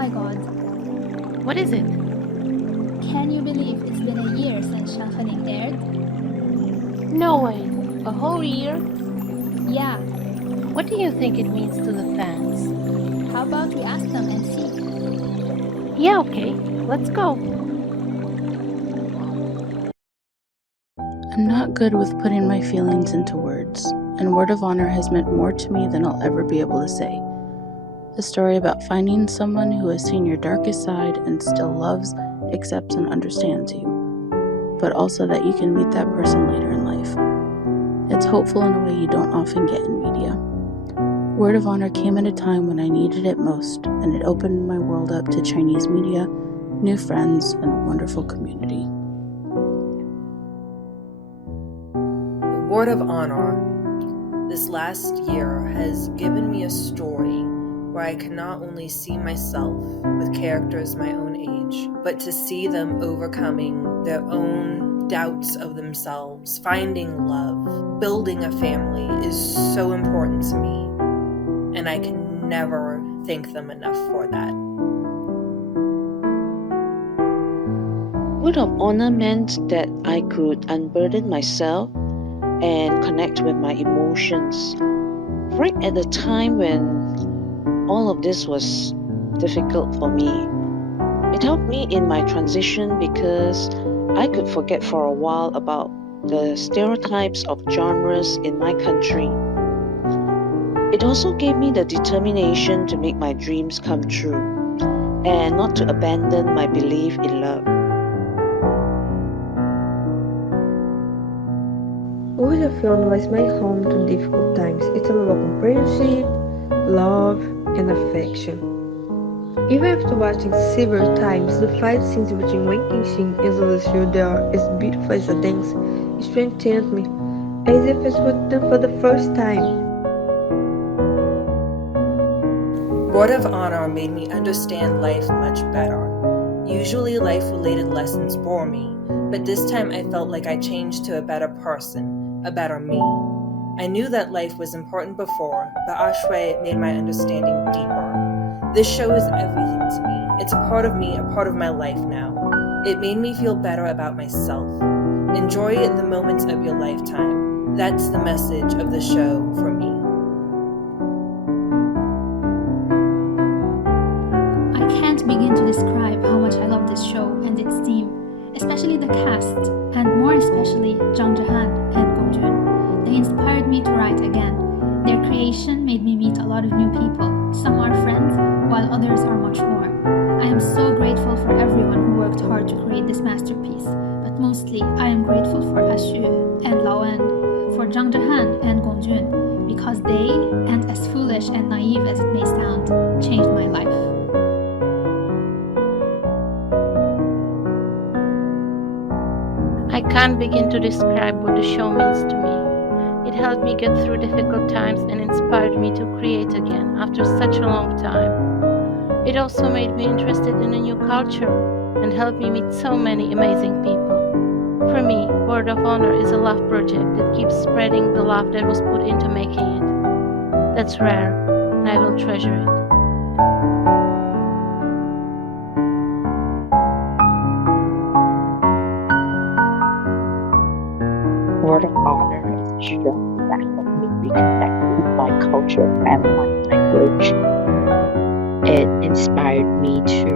my god, What is it? can you believe it's been a year since Shanghaling aired? No way. A whole year? Yeah, What do you think it means to the fans? how about we ask them and see? Yeah, okay. Let's go. I'm not good with putting my feelings into words, and Word of Honor has meant more to me than I'll ever be able to say. A story about finding someone who has seen your darkest side and still loves, accepts, and understands you, but also that you can meet that person later in life. It's hopeful in a way you don't often get in media. Word of Honor came at a time when I needed it most, and it opened my world up to Chinese media, new friends, and a wonderful community. Word of Honor. This last year has given me a story where I can not only see myself with characters my own age, but to see them overcoming their own doubts of themselves, finding love, building a family is so important to me, and I can never thank them enough for that. Word of Honor meant that I could unburden myself and connect with my emotions. Right at the time when all of this was difficult for me, it helped me in my transition because I could forget for a while about the stereotypes of genres in my country. It also gave me the determination to make my dreams come true and not to abandon my belief in love. Word of Honor is my home through difficult times. It's all about companionship, love, and affection. Even after watching several times, the fight scenes between Wen Qingxing and Zhou Zhixiu, they are as beautiful as the dance. It strengthens me, as if it was done for the first time. Word of Honor made me understand life much better. Usually life-related lessons bore me, but this time I felt like I changed to a better person, a better me. I knew that life was important before, but Ashui made my understanding deeper. This show is everything to me. It's a part of me, a part of my life now. It made me feel better about myself. Enjoy the moments of your lifetime. That's the message of the show for me. I can't begin to describe how much I love this show and its team, especially the cast, and more especially Zhang Zhihan and Gong Jun. They inspired me to write again. Their creation made me meet a lot of new people. Some are friends, while others are much more. I am so grateful for everyone who worked hard to create this masterpiece, but mostly I am grateful for Xu and Lao En, for Zhang Zhihan and Gong Jun, because they, and as foolish and naive as it may sound, changed my life. I can't begin to describe what the show means to me. It helped me get through difficult times and inspired me to create again after such a long time. It also made me interested in a new culture and helped me meet so many amazing people. For me, Word of Honor is a love project that keeps spreading the love that was put into making it. That's rare, and I will treasure it. Word of Honor is a show that helped me reconnect with my culture and my language. It inspired me to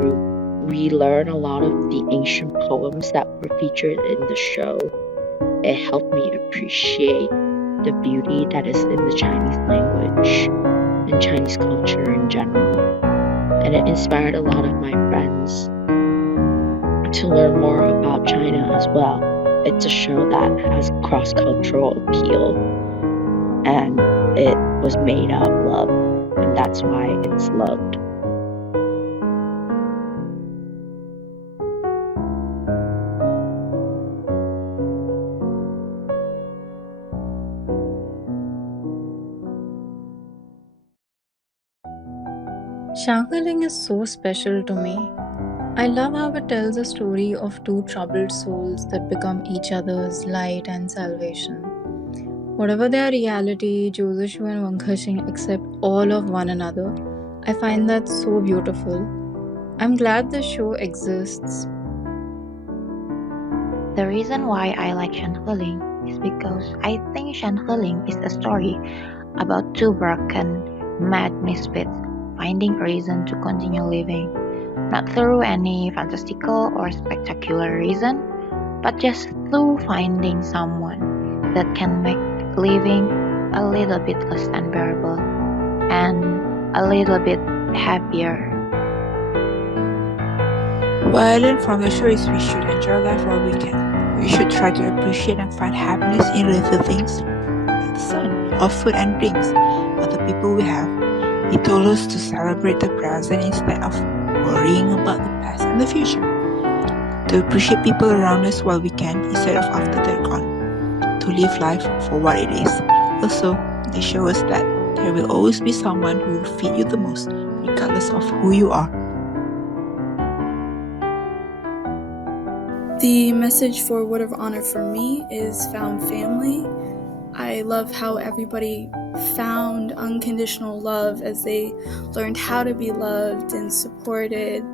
relearn a lot of the ancient poems that were featured in the show. It helped me appreciate the beauty that is in the Chinese language and Chinese culture in general. And it inspired a lot of my friends to learn more about China as well. It's a show that has cross-cultural appeal, and it was made out of love, and that's why it's loved. Shanghaling is so special to me. I love how it tells a story of two troubled souls that become each other's light and salvation. Whatever their reality, Zhou Zishu and Wang Kexing accept all of one another. I find that so beautiful. I'm glad the show exists. The reason why I like Shanheling is because I think Shanheling is a story about two broken, mad misfits finding a reason to continue living, not through any fantastical or spectacular reason, but just through finding someone that can make living a little bit less unbearable and a little bit happier. What I learned from the show is we should enjoy life while we can. We should try to appreciate and find happiness in little things, like the sun, or food and drinks, or the people we have. He told us to celebrate the present instead of worrying about the past and the future. To appreciate people around us while we can instead of after they're gone. To live life for what it is. Also, they show us that there will always be someone who will fit you the most, regardless of who you are. The message for Word of Honor for me is found family. I love how everybody found unconditional love as they learned how to be loved and supported,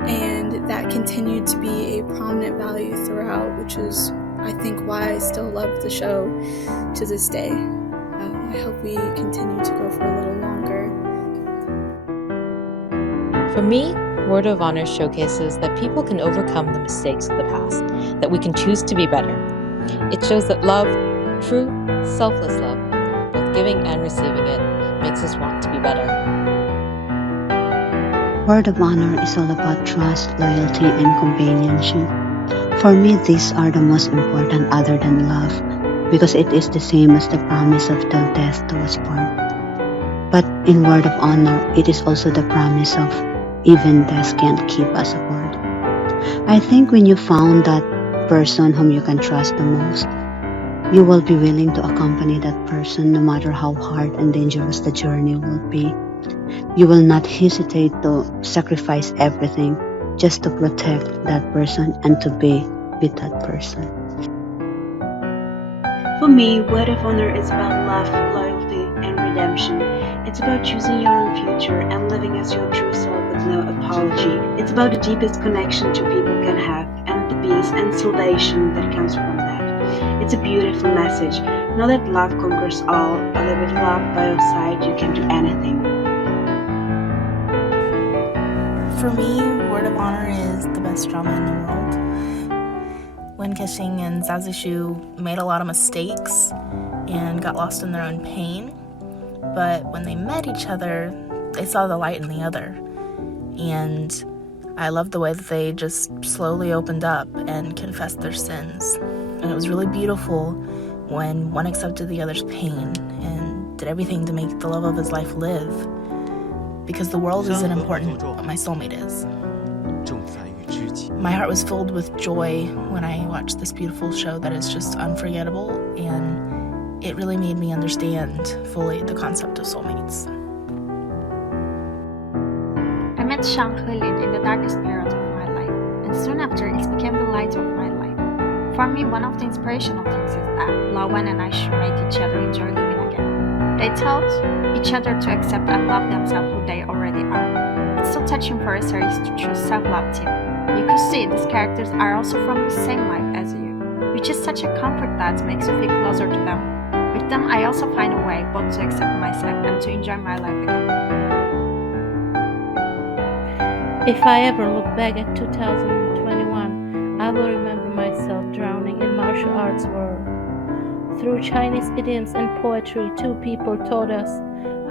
and that continued to be a prominent value throughout, which is, I think, why I still love the show to this day. I hope we continue to go for a little longer. For me, Word of Honor showcases that people can overcome the mistakes of the past, that we can choose to be better. It shows that love, true, selfless love, both giving and receiving it, makes us want to be better. Word of Honor is all about trust, loyalty, and companionship. For me, these are the most important other than love, because it is the same as the promise of till death do us part. But in Word of Honor, it is also the promise of even death can't keep us apart. I think when you found that person whom you can trust the most, you will be willing to accompany that person no matter how hard and dangerous the journey will be. You will not hesitate to sacrifice everything just to protect that person and to be with that person. For me, Word of Honor is about love, loyalty, and redemption. It's about choosing your own future and living as your true self with no apology. It's about the deepest connection two people can have and the peace and salvation that comes from that. It's a beautiful message. Know that love conquers all, or that with love by your side you can do anything. For me, Word of Honor is the best drama in the world. Wen Kexing and Zazishu made a lot of mistakes and got lost in their own pain, but when they met each other, they saw the light in the other. And I loved the way that they just slowly opened up and confessed their sins. And it was really beautiful when one accepted the other's pain and did everything to make the love of his life live. Because the world isn't important, but my soulmate is. My heart was filled with joy when I watched this beautiful show that is just unforgettable, and it really made me understand fully the concept of soulmates. I met Shang Helin in the darkest period of my life, and soon after it became the light of my life. For me, one of the inspirational things is that Lao Wen and I should make each other enjoy living again. They taught each other to accept and love themselves who they already are. It's so touching for a series to choose self-love team. You could see these characters are also from the same life as you, which is such a comfort that makes you feel closer to them. With them, I also find a way both to accept myself and to enjoy my life again. If I ever look back at 2021, I will remember myself drowning in martial arts world. Through Chinese idioms and poetry, two people taught us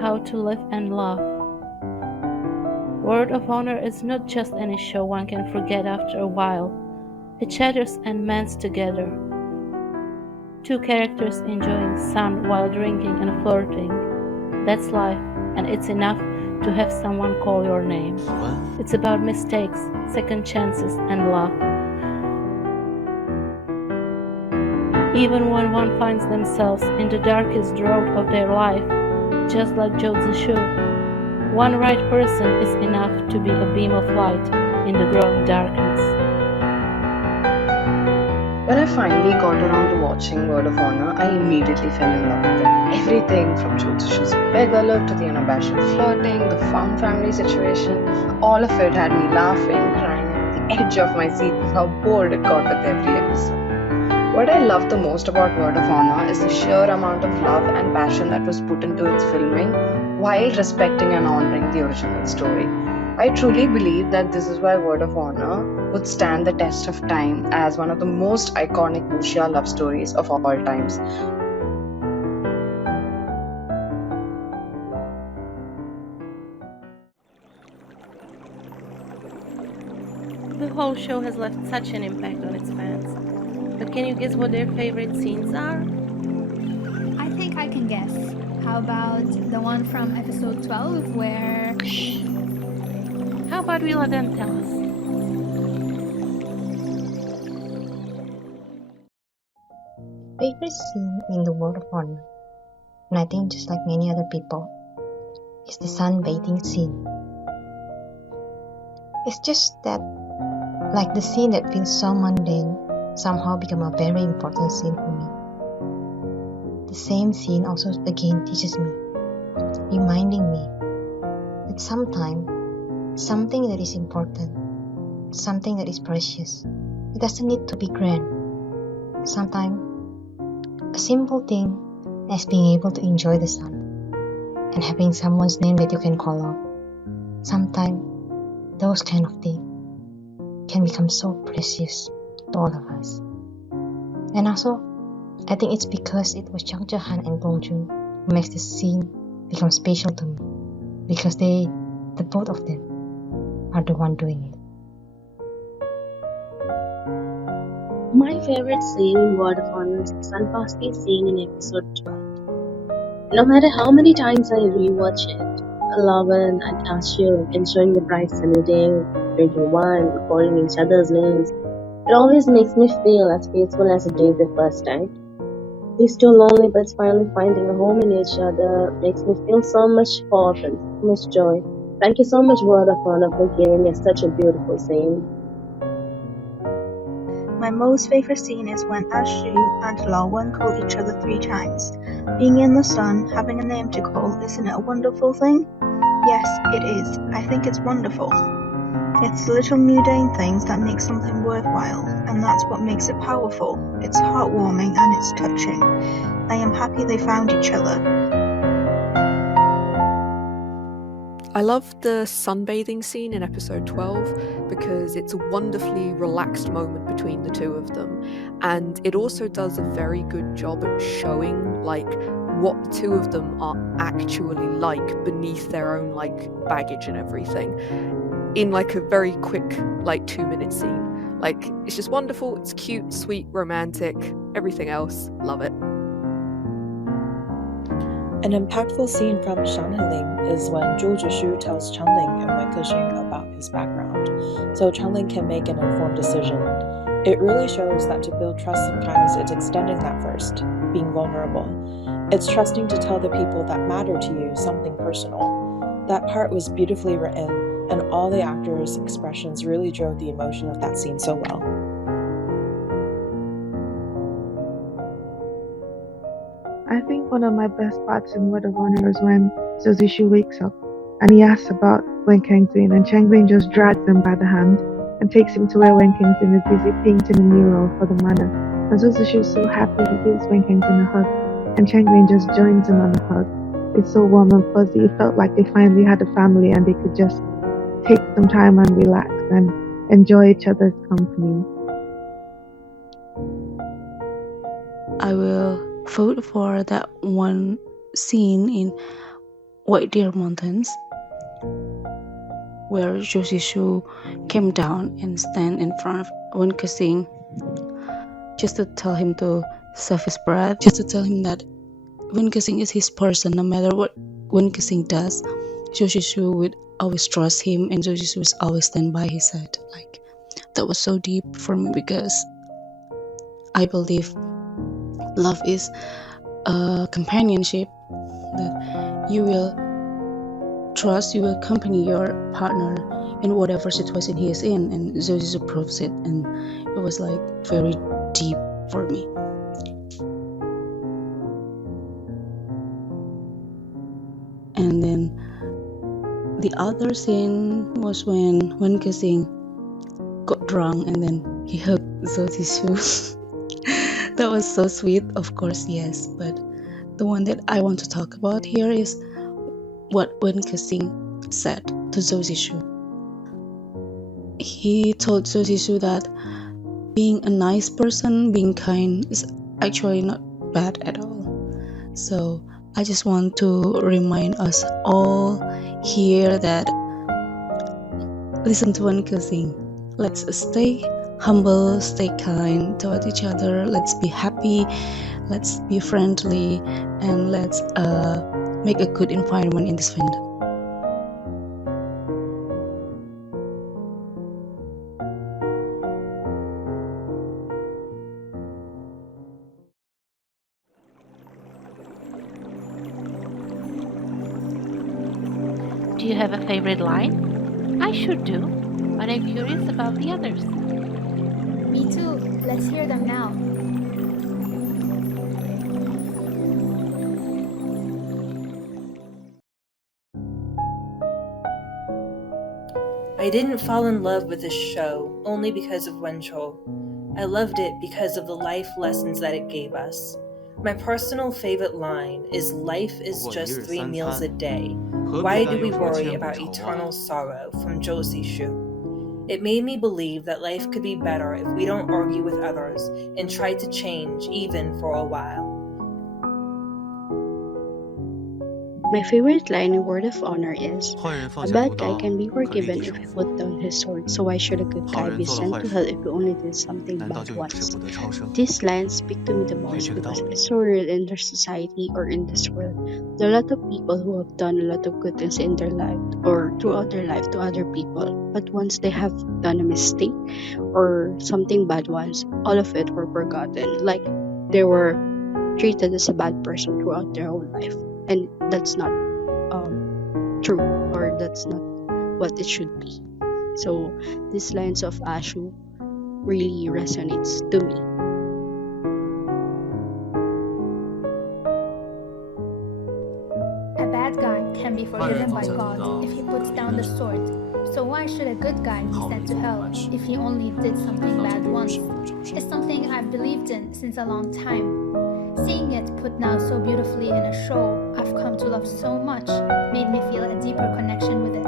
how to live and love. Word of Honor is not just any show one can forget after a while. It shatters and mends together. Two characters enjoying sun while drinking and flirting. That's life, and it's enough to have someone call your name. It's about mistakes, second chances, and love. Even when one finds themselves in the darkest drought of their life, just like Zhou Zishu, one right person is enough to be a beam of light in the growing darkness. When I finally got around to watching Word of Honor, I immediately fell in love with it. Everything from Jyotishu's beggar look to the unabashed flirting, the found family situation, all of it had me laughing, crying, and on the edge of my seat with how bored it got with every episode. What I love the most about Word of Honor is the sheer amount of love and passion that was put into its filming while respecting and honoring the original story. I truly believe that this is why Word of Honor would stand the test of time as one of the most iconic wuxia love stories of all times. The whole show has left such an impact on its fans. But can you guess what their favorite scenes are? I think I can guess. How about the one from episode 12 where... How about we let them tell us? Favorite scene in the World of Honor, and I think just like many other people, is the sunbathing scene. It's just that, like the scene that feels so mundane, somehow become a very important scene for me. The same scene also again teaches me, reminding me that sometimes something that is important, something that is precious, it doesn't need to be grand. Sometimes a simple thing as being able to enjoy the sun and having someone's name that you can call out. Sometimes those kind of things can become so precious to all of us. And also, I think it's because it was Jang Jae-han and Bong Joon who makes the scene become special to me, because the both of them are the one doing it. My favorite scene in Word of Honor is the sunbasking scene in episode 12. No matter how many times I rewatch it, Lawan and Ashu enjoying the bright sunny day, drinking wine, calling each other's names, it always makes me feel as peaceful as it did the first time. These two lonely birds finally finding a home in each other makes me feel so much hope and so much joy. Thank you so much, Word of Honor, for giving us such a beautiful scene. My most favorite scene is when Ashu and Lawan call each other 3 times. Being in the sun, having a name to call, isn't it a wonderful thing? Yes, it is. I think it's wonderful. It's the little mundane things that make something worthwhile, and that's what makes it powerful. It's heartwarming and it's touching. I am happy they found each other. I love the sunbathing scene in episode 12 because it's a wonderfully relaxed moment between the two of them, and it also does a very good job at showing like what the two of them are actually like beneath their own like baggage and everything in like a very quick 2-minute scene. Like, it's just wonderful, it's cute, sweet, romantic, everything else, love it. An impactful scene from Shang Heling is when Zhou Zhishu tells Changling and Wen Kexing about his background, so Changling can make an informed decision. It really shows that to build trust sometimes it's extending that first, being vulnerable. It's trusting to tell the people that matter to you something personal. That part was beautifully written, and all the actors' expressions really drove the emotion of that scene so well. I think one of my best parts in Word of Honor is when Zizishu wakes up and he asks about Wen Kexin, and Changbin just drags him by the hand and takes him to where Wen Kexin is busy painting a mural for the manor. And Zizishu is so happy, he gives Wen Kexin a hug, and Changbin just joins him on the hug. It's so warm and fuzzy. It felt like they finally had a family and they could just take some time and relax and enjoy each other's company. I will vote for that one scene in White Deer Mountains where Joshishu came down and stand in front of Wen Kexin just to tell him to save his breath, just to tell him that Wen Kexin is his person. No matter what Wen Kexin does, Joshishu would always trust him, and Joshishu would always stand by his side. Like, that was so deep for me because I believe love is a companionship that you will trust, you will accompany your partner in whatever situation he is in, and Joshishu proves it, and it was like very deep for me. And then the other scene was when Kissing got drunk and then he hugged Zozishu. That was so sweet, of course, yes. But the one that I want to talk about here is what Wen Kissing said to Zozishu. He told Zozishu that being a nice person, being kind, is actually not bad at all. So I just want to remind us all here that listen to Wen Kissing. Let's stay humble, stay kind toward each other. Let's be happy, let's be friendly, and let's make a good environment in this fandom. Do you have a favorite line? I sure do, but I'm curious about the others. Me too. Let's hear them now. I didn't fall in love with this show only because of Wenchul. I loved it because of the life lessons that it gave us. My personal favorite line is "Life is just 3 meals a day. Why do we worry about eternal sorrow?" from Josie Shu. It made me believe that life could be better if we don't argue with others and try to change even for a while. My favorite line in Word of Honor is, "A bad guy can be forgiven if he put down his sword, so why should a good guy be sent to hell if he only did something bad once?" These lines speak to me the most because it's so real in their society or in this world. There are a lot of people who have done a lot of good things in their life or throughout their life to other people, but once they have done a mistake or something bad once, all of it were forgotten, like they were treated as a bad person throughout their whole life. And that's not true, or that's not what it should be. So these lines of Ashu really resonates to me. A bad guy can be forgiven by God if he puts down the sword. So why should a good guy be sent to hell if he only did something bad once? It's something I've believed in since a long time. Seeing it put now so beautifully in a show I've come to love so much made me feel a deeper connection with it.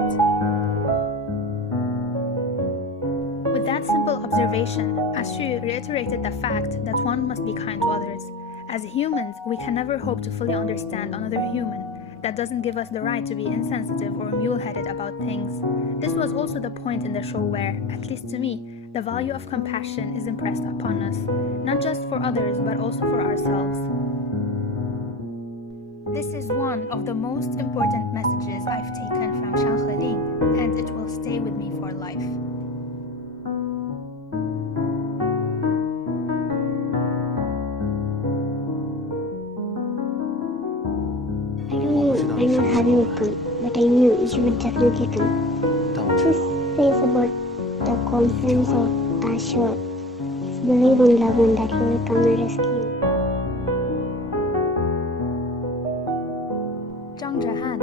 With that simple observation, Ashu reiterated the fact that one must be kind to others. As humans, we can never hope to fully understand another human. That doesn't give us the right to be insensitive or mule-headed about things. This was also the point in the show where, at least to me, the value of compassion is impressed upon us, not just for others but also for ourselves. This is one of the most important messages I've taken from Shang Heling, and it will stay with me for life. I'm not having a come, but I knew you would definitely come. This says about the conference of Asher. Believe on love and that he will come and rescue you. Zhang Zhehan,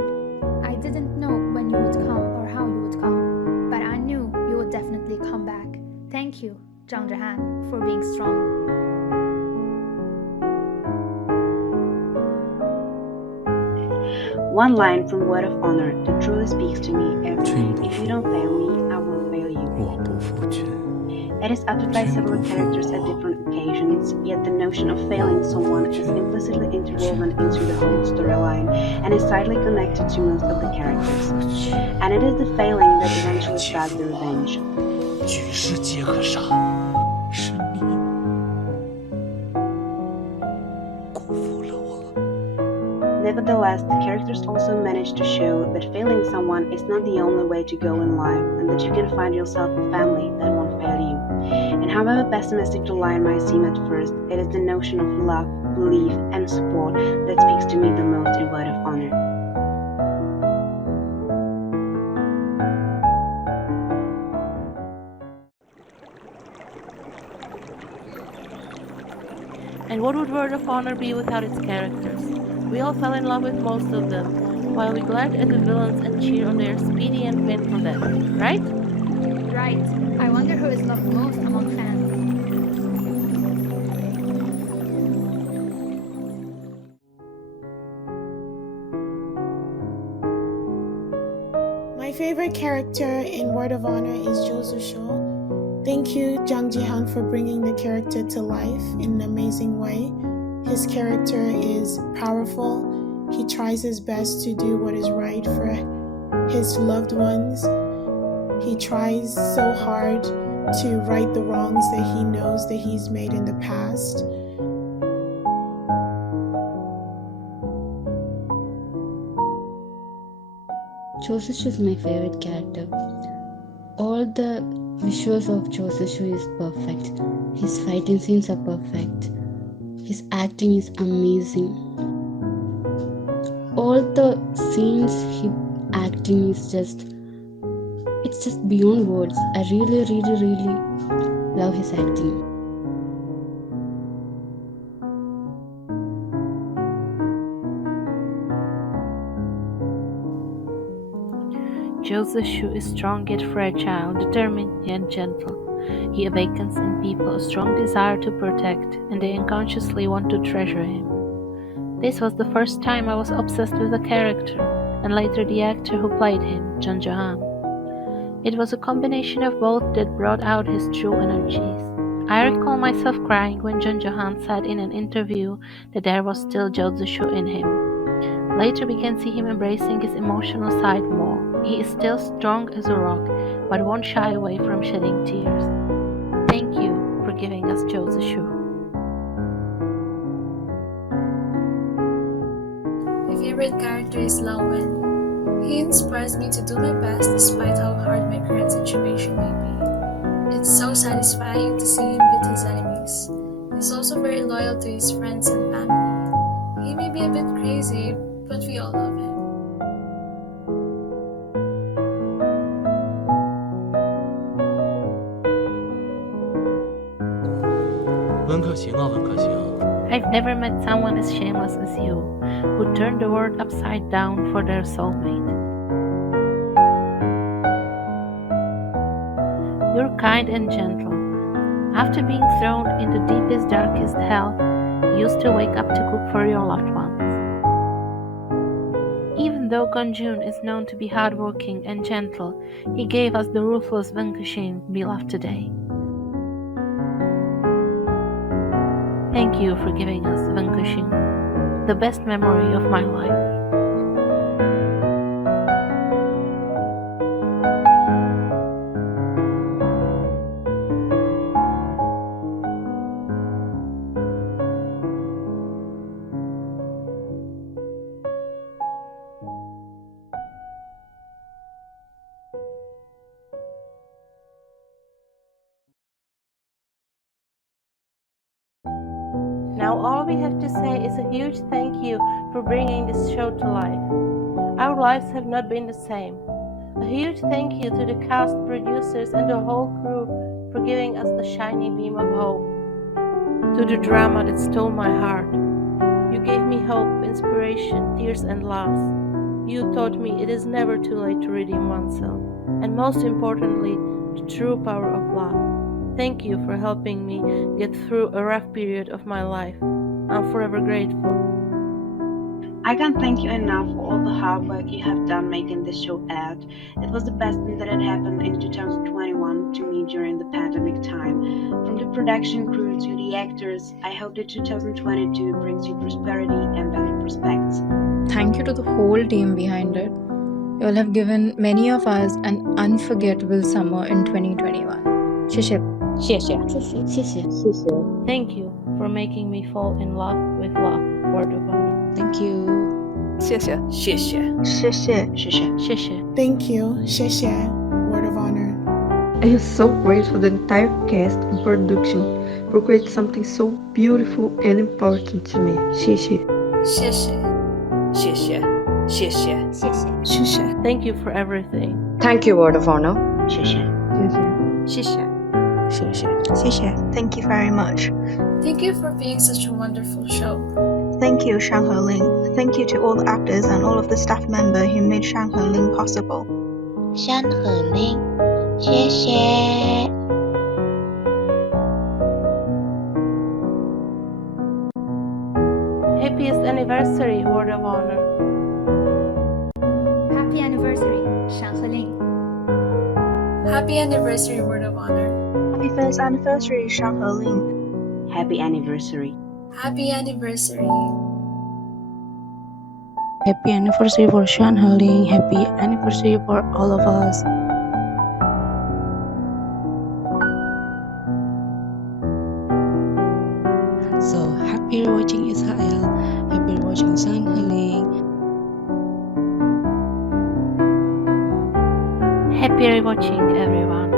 I didn't know when you would come or how you would come, but I knew you would definitely come back. Thank you, Zhang Zhehan, for being strong. One line from Word of Honor that truly speaks to me is, "If you don't fail me, I will fail you." It is uttered by several characters at different occasions, yet the notion of failing someone is implicitly interwoven into the whole storyline and is tightly connected to most of the characters. And it is the failing that eventually starts the revenge. Nevertheless, the characters also manage to show that failing someone is not the only way to go in life, and that you can find yourself a family that won't fail you. And however pessimistic the line might seem at first, it is the notion of love, belief, and support that speaks to me the most in Word of Honor. And what would Word of Honor be without its characters? We all fell in love with most of them, while we glare at the villains and cheer on their speedy and painful death, right? Right. I wonder who is loved most among fans. My favorite character in Word of Honor is Josu Sho. Thank you, Jang Ji-han, for bringing the character to life in an amazing way. His character is powerful. He tries his best to do what is right for his loved ones. He tries so hard to right the wrongs that he knows that he's made in the past. Joseshu is my favorite character. All the visuals of Joseshu is perfect. His fighting scenes are perfect. His acting is amazing. All the scenes he acting is just beyond words. I really love his acting. Joseshu is strong yet fragile, determined yet gentle. He awakens in people a strong desire to protect, and they unconsciously want to treasure him. This was the first time I was obsessed with the character, and later the actor who played him, Jang Ji-han. It was a combination of both that brought out his true energies. I recall myself crying when Jang Ji-han said in an interview that there was still Joseshu in him. Later we can see him embracing his emotional side more. He is still strong as a rock, but won't shy away from shedding tears. Thank you for giving us Joseshu. My favorite character is Lao Wen. He inspires me to do my best despite how hard my current situation may be. It's so satisfying to see him beat his enemies. He's also very loyal to his friends and family. He may be a bit crazy, but we all love him. I've never met someone as shameless as you, who turned the world upside down for their soulmate. You're kind and gentle. After being thrown in the deepest, darkest hell, you still wake up to cook for your loved ones. Even though Gonjun is known to be hardworking and gentle, he gave us the ruthless Venkushin we love today. Thank you for giving us Venkushin, the best memory of my life. Now all we have to say is a huge thank you for bringing this show to life. Our lives have not been the same. A huge thank you to the cast, producers, and the whole crew for giving us the shiny beam of hope. To the drama that stole my heart. You gave me hope, inspiration, tears, and laughs. You taught me it is never too late to redeem oneself. And most importantly, the true power of love. Thank you for helping me get through a rough period of my life. I'm forever grateful. I can't thank you enough for all the hard work you have done making this show out. It was the best thing that had happened in 2021 to me during the pandemic time. From the production crew to the actors, I hope that 2022 brings you prosperity and better prospects. Thank you to the whole team behind it. You all have given many of us an unforgettable summer in 2021. 谢谢。谢谢。Thank you for making me fall in love with love. Word of Honor. Thank you. 谢谢。谢谢。谢谢。谢谢。谢谢。 Thank you. 谢谢. Word of Honor. I am so grateful to the entire cast and production for creating something so beautiful and important to me. 谢谢。谢谢。谢谢。谢谢。谢谢。谢谢。 Thank you for everything. Thank you, Word of Honor. 谢谢。谢谢。谢谢。谢谢。谢谢。Thank you very much. Thank you for being such a wonderful show. Thank you, Shang Heling. Thank you to all the actors and all of the staff members who made Shang Heling possible. 山河令，谢谢。Happiest anniversary, Word of Honor. Happy anniversary, Shang Heling. Happy anniversary, Word of Honor. Happy first anniversary, Shang Heling. Happy anniversary. Happy anniversary. Happy anniversary for Shang Heling. Happy anniversary for all of us. So happy rewatching Israel. Happy rewatching Shang Heling. Happy rewatching, everyone.